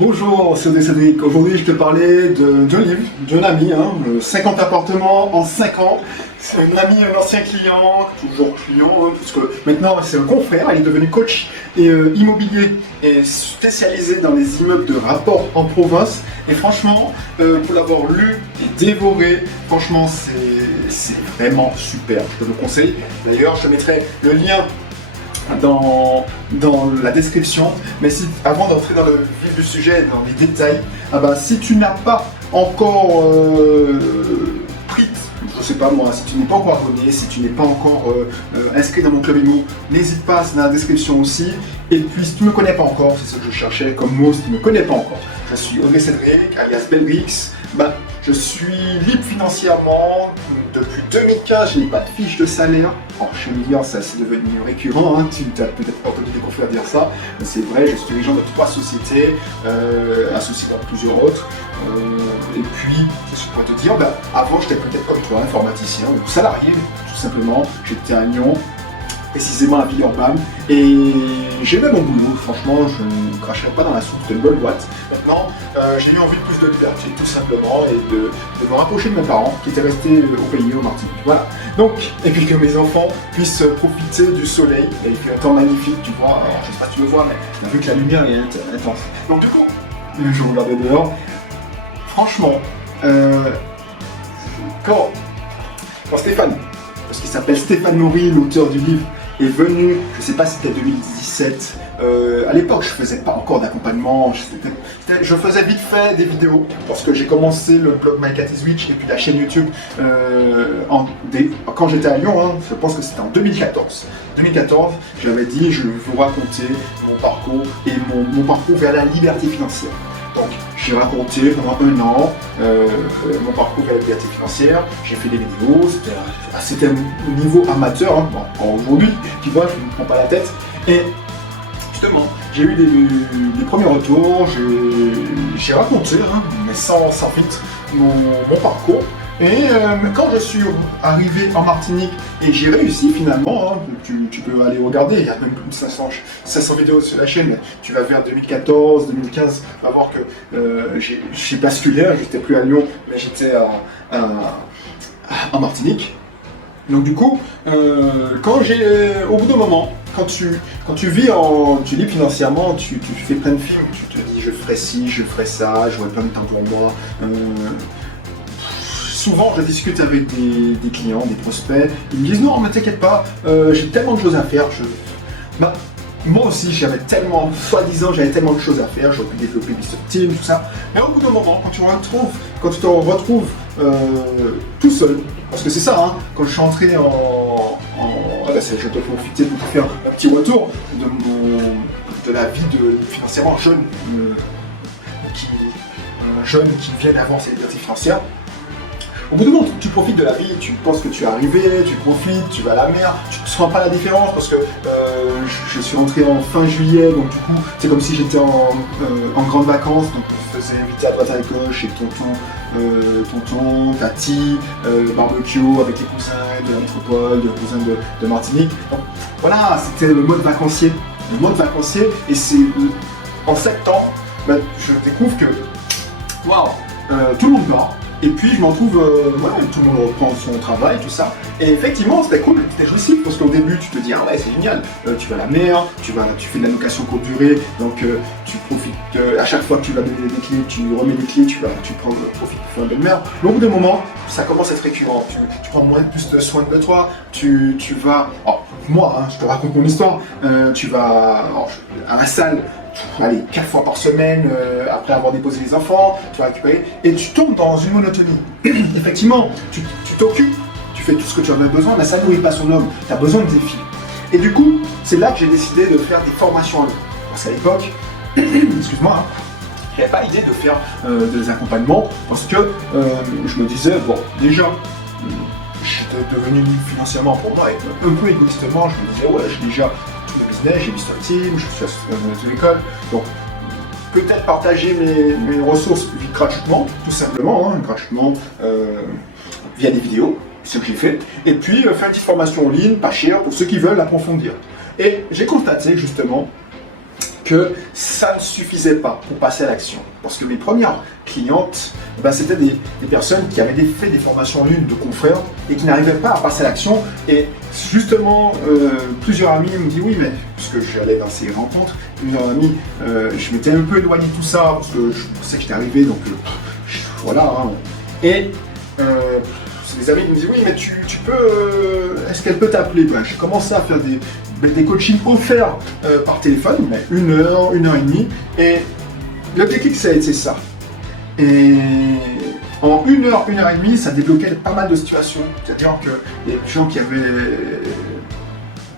Bonjour, c'est Cédric. Aujourd'hui, je te parlais d'un livre, d'un ami, 50 appartements en 5 ans. C'est un ami, un ancien client, toujours client, puisque maintenant c'est un confrère, il est devenu coach immobilier et spécialisé dans les immeubles de rapport en province. Et franchement, pour l'avoir lu et dévoré, franchement, c'est vraiment super. Je te le conseille. D'ailleurs, je te mettrai le lien dans la description, mais avant d'entrer dans le vif du sujet, dans les détails, si tu n'as pas encore pris, je sais pas moi, si tu n'es pas encore abonné, si tu n'es pas encore inscrit dans mon club IMO, n'hésite pas, c'est dans la description aussi. Et puis si tu ne me connais pas encore, c'est ce que je cherchais comme mot, si tu ne me connais pas encore, je suis Audrey Cédric, alias Belrix. Je suis libre financièrement depuis 2015, je n'ai pas de fiche de salaire. Alors, chez Milliard, ça c'est devenu récurrent, tu as peut-être entendu des confrères dire ça. C'est vrai, je suis dirigeant de 3 sociétés, associé dans plusieurs autres. Et puis, qu'est-ce que je pourrais te dire, avant j'étais peut-être comme toi, informaticien, ou salarié, tout simplement. J'étais à Lyon, précisément à Villeurbanne, et j'aimais mon boulot, franchement, je ne cracherais pas dans la soupe, c'était une bonne boîte. Maintenant, j'ai eu envie de plus de liberté, tout simplement, et de me rapprocher de mes parents, qui étaient restés au pays, au Martinique, voilà. Donc, et puis que mes enfants puissent profiter du soleil, et il fait un temps magnifique, tu vois, alors je sais pas si tu le vois, mais vu que la lumière est intense. Donc du coup, je regardais dehors, franchement, quand Stéphane, parce qu'il s'appelle Stéphane Maury, l'auteur du livre, est venu, je ne sais pas si c'était 2017, à l'époque je faisais pas encore d'accompagnement, je faisais vite fait des vidéos, parce que j'ai commencé le blog My Cat is Witch et puis la chaîne YouTube quand j'étais à Lyon, je pense que c'était en 2014. 2014, j'avais dit je vais vous raconter mon parcours et mon parcours vers la liberté financière. Donc j'ai raconté pendant 1 an mon parcours vers la liberté financière, j'ai fait des vidéos, c'était un niveau amateur, aujourd'hui, tu vois, je ne me prends pas la tête. Et justement, j'ai eu des premiers retours, j'ai raconté, mais sans filtre, mon parcours. Et quand je suis arrivé en Martinique et j'ai réussi finalement, tu peux aller regarder, il y a même plus de 500 vidéos sur la chaîne, tu vas vers 2014, 2015, tu vas voir que j'ai basculé, j'étais plus à Lyon, mais j'étais en Martinique. Donc du coup, au bout d'un moment, quand tu vis tu vis financièrement, tu fais plein de films, tu te dis je ferai ci, je ferai ça, j'aurai plein de temps pour moi. Souvent, je discute avec des clients, des prospects, ils me disent non, mais t'inquiète pas, j'ai tellement de choses à faire. Moi aussi, j'avais tellement de choses à faire, j'aurais pu développer des sub-teams, tout ça. Mais au bout d'un moment, quand tu te retrouves tout seul, parce que c'est ça, quand je suis entré je te profiter pour te faire un petit retour de la vie financièrement jeune, qui vient d'avoir ses libertés financières. Au bout du monde, tu profites de la vie, tu penses que tu es arrivé, tu profites, tu vas à la mer, tu ne sens pas la différence parce que je suis rentré en fin juillet, donc du coup c'est comme si j'étais en grandes vacances, donc on se faisait inviter à droite à gauche chez tonton, tati, barbecue avec les cousins de la métropole, les cousins de Martinique. Donc voilà, c'était le mode vacancier. Et c'est en septembre, je découvre que waouh, tout le monde part. Et puis je m'en trouve, tout le monde reprend son travail, tout ça. Et effectivement, c'était cool, c'était jouissif, parce qu'au début, tu te dis, ah ouais, c'est génial, tu vas à la mer, tu fais de la location courte durée, donc tu profites, à chaque fois que tu vas donner des clés, tu remets des clés, tu profites pour faire de la mer. Mais au bout d'un moment, ça commence à être récurrent, tu prends plus de soin de toi, tu vas, moi, je te raconte mon histoire, tu vas à la salle, allez, 4 fois par semaine, après avoir déposé les enfants, tu vas récupérer, et tu tombes dans une monotonie. Effectivement, tu t'occupes, tu fais tout ce que tu en as besoin, mais ça ne nourrit pas son homme, tu as besoin de défis. Et du coup, c'est là que j'ai décidé de faire des formations en ligne. Parce qu'à l'époque, excuse-moi, je n'avais pas l'idée de faire des accompagnements, parce que je me disais, déjà, j'étais devenu libre financièrement pour moi, et un peu égoïstement, je me disais, ouais, j'ai déjà le business, j'ai Mr Team, je suis à l'école, donc peut-être partager mes ressources gratuitement, tout simplement, gratuitement via des vidéos, c'est ce que j'ai fait, et puis faire une petite formation en ligne, pas cher, pour ceux qui veulent approfondir. Et j'ai constaté justement que ça ne suffisait pas pour passer à l'action. Parce que mes premières clientes, c'était des personnes qui avaient fait des formations en ligne de confrères et qui n'arrivaient pas à passer à l'action. Et justement, plusieurs amis me disent oui, mais puisque j'allais dans ces rencontres, plusieurs amis, je m'étais un peu éloigné de tout ça parce que je pensais que j'étais arrivé, donc voilà. Hein. Et des amis qui me disent oui, mais tu peux, est-ce qu'elle peut t'appeler? J'ai commencé à faire des coachings offerts par téléphone, mais 1 heure, 1 heure et demie, et le déclic ça a été ça. Et en 1 heure, 1 heure et demie, ça débloquait pas mal de situations. C'est-à-dire que les gens qui avaient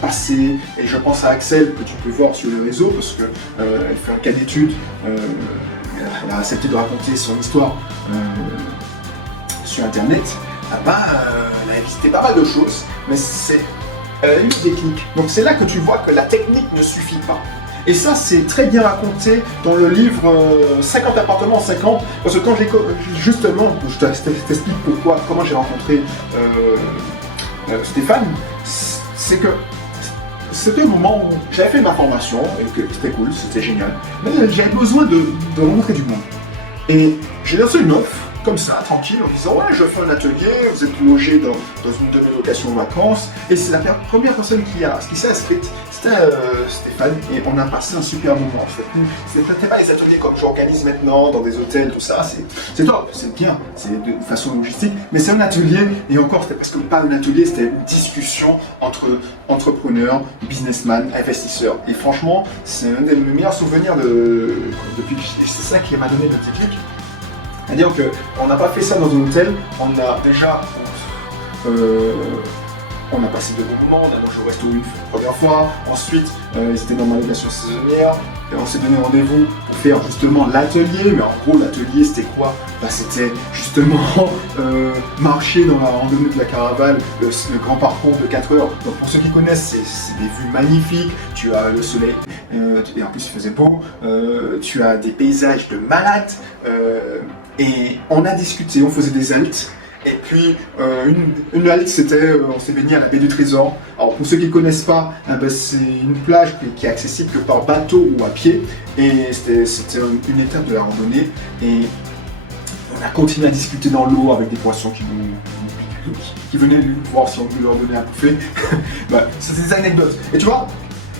passé, et je pense à Axel, que tu peux voir sur le réseau, parce qu'elle fait un cas d'étude, elle a accepté de raconter son histoire sur Internet. Elle a visité pas mal de choses, mais elle a eu le déclic. Donc c'est là que tu vois que la technique ne suffit pas. Et ça, c'est très bien raconté dans le livre 50 appartements en 50, parce que quand justement, je t'explique comment j'ai rencontré Stéphane, c'est que c'était le moment où j'avais fait ma formation, et que c'était cool, c'était génial, mais j'avais besoin de rencontrer du monde. Et j'ai lancé une offre, comme ça, tranquille, en disant ouais, je fais un atelier, vous êtes logé dans une de mes locations de vacances, et c'est la première personne qui s'est inscrite, c'était Stéphane, et on a passé un super moment. C'était pas les ateliers comme j'organise maintenant dans des hôtels, tout ça, c'est top, c'est bien, c'est de façon logistique, mais c'est un atelier, et encore, c'était parce que pas un atelier, c'était une discussion entre entrepreneurs, businessmen, investisseurs, et franchement, c'est un des meilleurs souvenirs depuis que c'est ça qui m'a donné le déclic. C'est-à-dire qu'on n'a pas fait ça dans un hôtel, on a déjà on a passé de bons moments, on a mangé au resto une première fois, ensuite c'était dans ma location saisonnière, et on s'est donné rendez-vous pour faire justement l'atelier, mais en gros l'atelier c'était quoi? C'était justement marcher dans la randonnée de la caravane, le grand parcours de 4 heures. Donc pour ceux qui connaissent, c'est des vues magnifiques, tu as le soleil, et en plus il faisait beau, tu as des paysages de malade, et on a discuté, on faisait des haltes. Et puis, une halte, on s'est baigné à la baie du Trésor. Alors, pour ceux qui ne connaissent pas, c'est une plage qui est accessible que par bateau ou à pied. Et c'était une étape de la randonnée. Et on a continué à discuter dans l'eau avec des poissons qui venaient voir si on voulait leur donner à bouffer. C'est des anecdotes. Et tu vois,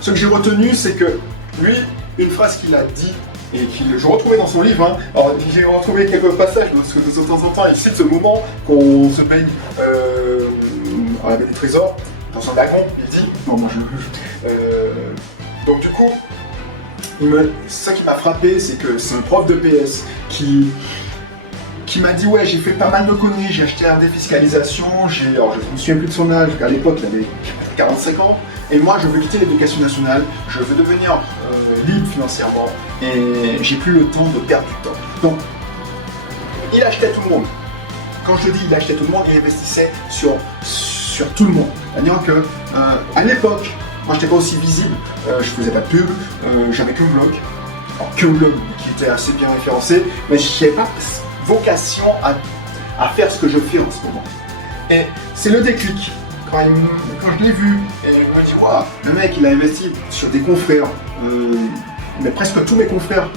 ce que j'ai retenu, c'est que lui, une phrase qu'il a dit, et je retrouvais dans son livre, hein. Alors j'ai retrouvé quelques passages, parce que de temps en temps il cite ce moment qu'on se baigne à la baie du Trésor, dans son lagon, il dit, non moi donc du coup, ça qui m'a frappé, c'est que c'est un prof de PS qui m'a dit ouais j'ai fait pas mal de conneries, j'ai acheté un défiscalisation, alors je me souviens plus de son âge, à l'époque il avait 45 ans, et moi je veux quitter l'éducation nationale, je veux devenir libre financièrement, et j'ai plus le temps de perdre du temps. Donc il achetait tout le monde. Quand je dis il achetait tout le monde, il investissait sur tout le monde. C'est-à-dire que à l'époque, moi j'étais pas aussi visible, je faisais pas de pub, j'avais qu'un blog, alors qu'un blog qui était assez bien référencé, mais je n'avais pas vocation à faire ce que je fais en ce moment. Et c'est le déclic. Quand je l'ai vu, et je me dis waouh, le mec il a investi sur des confrères, mais presque tous mes confrères,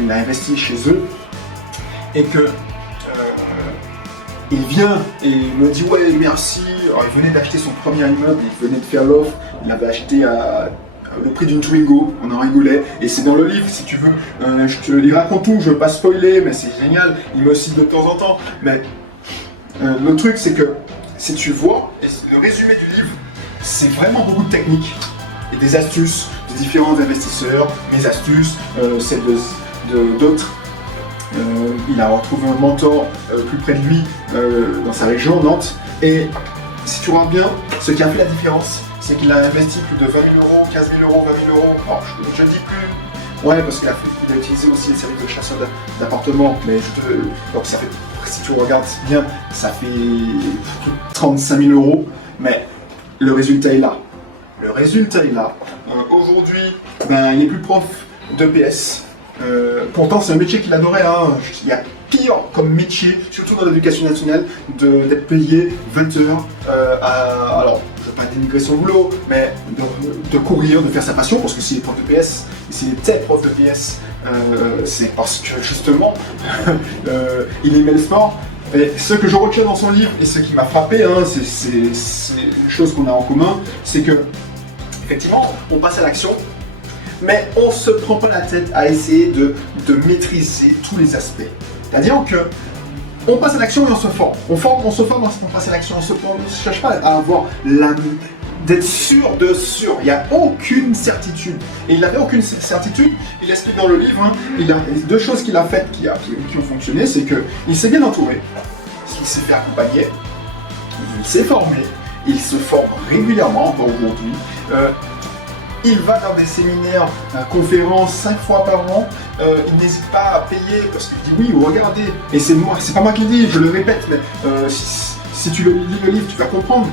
il a investi chez eux, et que il vient et il me dit ouais merci. Alors, il venait d'acheter son premier immeuble, il venait de faire l'offre, il avait acheté à le prix d'une Twingo, on en rigolait, et c'est dans le livre si tu veux, il raconte tout, je ne veux pas spoiler, mais c'est génial, il me cite de temps en temps, mais le truc c'est que si tu vois, le résumé du livre, c'est vraiment beaucoup de techniques et des astuces de différents investisseurs, mes astuces, celles d'autres. Il a retrouvé un mentor plus près de lui dans sa région, Nantes, et si tu vois bien, ce qui a fait la différence, c'est qu'il a investi plus de 20 000 euros, 15 000 euros, 20 000 euros, alors je ne dis plus, ouais parce qu'il a utilisé aussi les services de chasseur d'appartements, mais donc ça fait, si tu regardes bien, ça fait 35 000 euros, mais le résultat est là. Le résultat est là. Aujourd'hui, il n'est plus prof d'EPS. Pourtant, c'est un métier qu'il adorait. Hein. Il y a pire comme métier, surtout dans l'éducation nationale, d'être payé 20 heures. Alors, je veux pas dénigrer son boulot, mais de courir, de faire sa passion, parce que s'il est prof de PS, s'il était prof de PS, c'est parce que justement, il aimait le sport. Et ce que je retiens dans son livre, et ce qui m'a frappé, hein, c'est une chose qu'on a en commun, c'est que, effectivement, on passe à l'action, mais on ne se prend pas la tête à essayer de maîtriser tous les aspects. C'est-à-dire que on passe à l'action et on se forme. On se forme on passe à l'action, on ne cherche pas à avoir d'être sûr de sûr. Il n'y a aucune certitude. Et il n'avait aucune certitude. Il explique dans le livre, hein, il a deux choses qu'il a faites qui ont fonctionné, c'est qu'il s'est bien entouré, il s'est fait accompagner, il s'est formé, il se forme régulièrement, encore aujourd'hui. Il va dans des séminaires, conférences 5 fois par an. Il n'hésite pas à payer parce qu'il dit oui, regardez. Et c'est pas moi qui le dis, je le répète, mais si tu lis le livre, tu vas comprendre.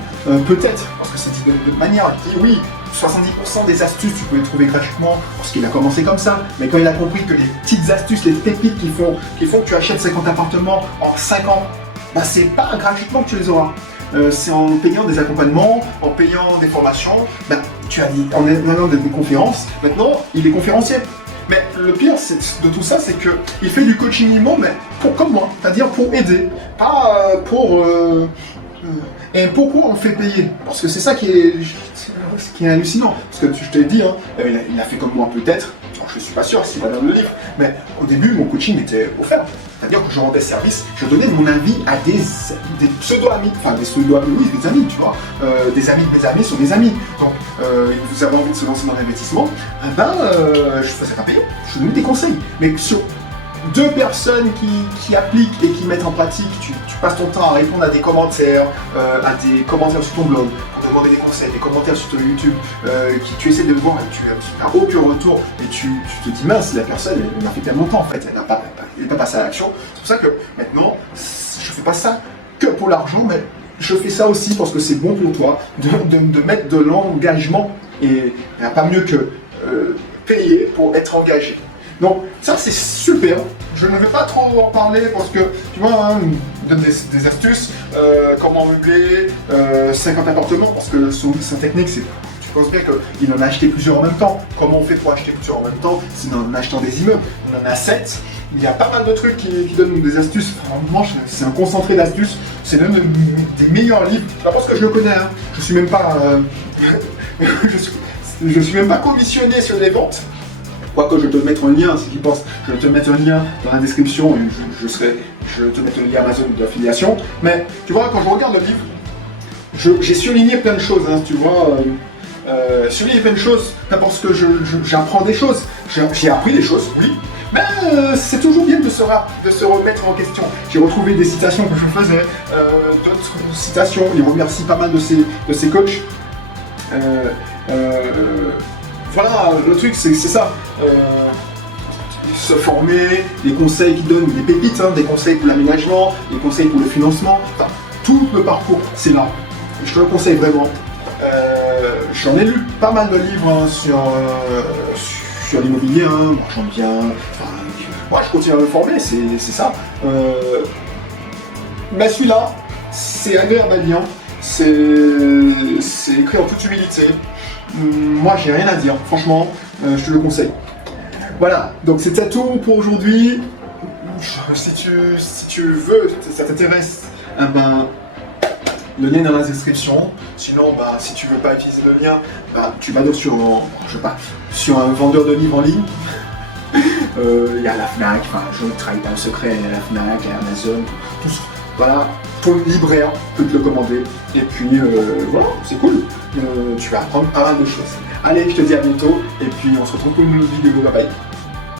Peut-être, parce que c'est dit de manière. Il dit oui, 70% des astuces, tu peux les trouver gratuitement parce qu'il a commencé comme ça. Mais quand il a compris que les petites astuces, les pépites qui font que tu achètes 50 appartements en 5 ans, bah, c'est pas gratuitement que tu les auras. C'est en payant des accompagnements, en payant des formations. Ben, tu as dit, en allant des conférences, maintenant il est conférencier. Mais le pire de tout ça, c'est qu'il fait du coaching IMO, mais comme moi, c'est-à-dire pour aider, pas pour. Et pourquoi on le fait payer? Parce que c'est ça qui est hallucinant. Parce que je t'ai dit, hein, il a fait comme moi peut-être. Je ne suis pas sûr s'il va dans le livre, mais au début, mon coaching était offert. C'est-à-dire que je rendais service, je donnais mon avis à des pseudo-amis, enfin des pseudo-amis, oui, des amis, tu vois. Des amis de mes amis sont des amis. Donc, vous avez envie de se lancer dans l'investissement, je faisais pas payer, je donnais des conseils. Mais sur 2 personnes qui appliquent et qui mettent en pratique, tu passes ton temps à répondre à des commentaires sur ton blog, pour demander des conseils, des commentaires sur ton YouTube, tu essaies de voir et tu n'as aucun retour et tu te dis mince, la personne elle m'a fait tellement longtemps en fait, elle n'est pas passée à l'action. C'est pour ça que maintenant, je fais pas ça que pour l'argent, mais je fais ça aussi parce que c'est bon pour toi de mettre de l'engagement et il n'y a pas mieux que payer pour être engagé. Donc ça c'est super, je ne vais pas trop en parler parce que tu vois, hein, il donne des astuces, comment meubler 50 appartements, parce que sa technique c'est, tu penses bien qu'il en a acheté plusieurs en même temps. Comment on fait pour acheter plusieurs en même temps? C'est en achetant des immeubles, on en a 7, il y a pas mal de trucs qui donnent des astuces, vraiment c'est un concentré d'astuces, c'est l'un des meilleurs livres, pas parce que je le connais, hein. Je suis même pas je suis même pas commissionné sur les ventes. Quoique je vais te mettre un lien, si tu penses, je vais te mettre un lien dans la description et je vais te mettre le lien Amazon d'affiliation. Mais tu vois, quand je regarde le livre, j'ai surligné plein de choses, hein, tu vois. Surligné plein de choses, parce que j'apprends des choses. J'ai appris des choses, oui. Mais c'est toujours bien de se remettre en question. J'ai retrouvé des citations que je faisais, d'autres citations. Il remercie pas mal de ses coachs. Voilà, le truc c'est ça, se former, les conseils qu'il donne, des pépites, hein, des conseils pour l'aménagement, des conseils pour le financement, enfin, tout le parcours, c'est là. Je te le conseille vraiment. J'en ai lu pas mal de livres hein, sur l'immobilier, hein, marchand bien, enfin, moi je continue à me former, c'est ça. Mais celui-là, c'est agréable à lire, c'est écrit en toute humilité. Moi j'ai rien à dire, franchement, je te le conseille. Voilà, donc c'était tout pour aujourd'hui. Si tu veux, ça t'intéresse, ben, le lien est dans la description. Sinon, bah, si tu veux pas utiliser le lien, bah, tu vas sur un vendeur de livres en ligne. Il y a la Fnac, enfin, je ne trahis pas le secret, il y a la Fnac, il y a Amazon, tout ça. Voilà, ton libraire peut te le commander. Et puis voilà, c'est cool. Tu vas apprendre pas mal de choses. Allez, je te dis à bientôt. Et puis on se retrouve pour une nouvelle vidéo. Bye bye.